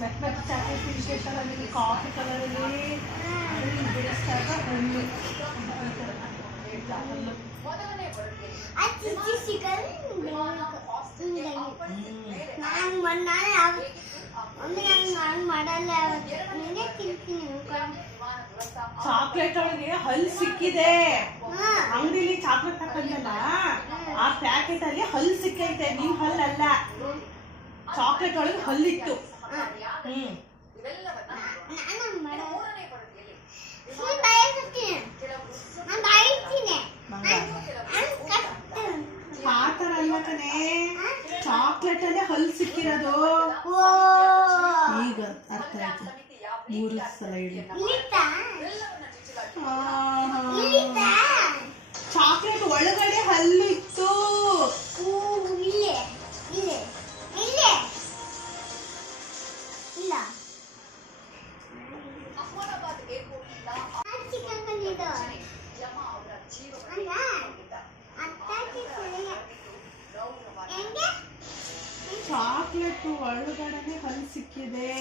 ಮೆತ್ತ ಮೆತ್ತ chocolate ಫಿನಿಶೇಷನಲ್ಲಿ coffee ಕಲರಲ್ಲಿ ಬಿಡಿಸಿದಾಗ ಹಣ್ಣು chocolate ಒಳಗೆ ಹಲ್ ಸಿಕ್ಕಿದೆ. ಅಂಗಡಿಲಿ ಚಾಕ್ಲೇಟ್ ತಕೊಂಡಲ್ಲ, ಆ ಪ್ಯಾಕೆಟ್ ಅಲ್ಲಿ ಹಲ್ ಸಿಕ್ಕೈತೆ. ನಿನ್ ಹಲ್ಲಲ್ಲ, ಚಾಕ್ಲೇಟ್ ಒಳಗೆ ಹಲ್ಲಿತ್ತು. ಆತರ ಅಲ್ವ ಕಣೆ, ಚಾಕ್ಲೇಟ್ ಅಲ್ಲೇ ಹಲ್ ಸಿಕ್ಕಿರೋದು. ಈಗ ಅರ್ಥ ಆಯ್ತು. 3 ಸಲ ಹೇಳಿ. ಚಾಕ್ಲೇಟ್ ಒಳಗಡೆ ಹಲ್ಲು ಇತ್ತು. ಚಾಕ್ಲೇಟ್ ಒಳಗಡೆ ಹಲ್ಲು ಸಿಕ್ಕಿದೆ.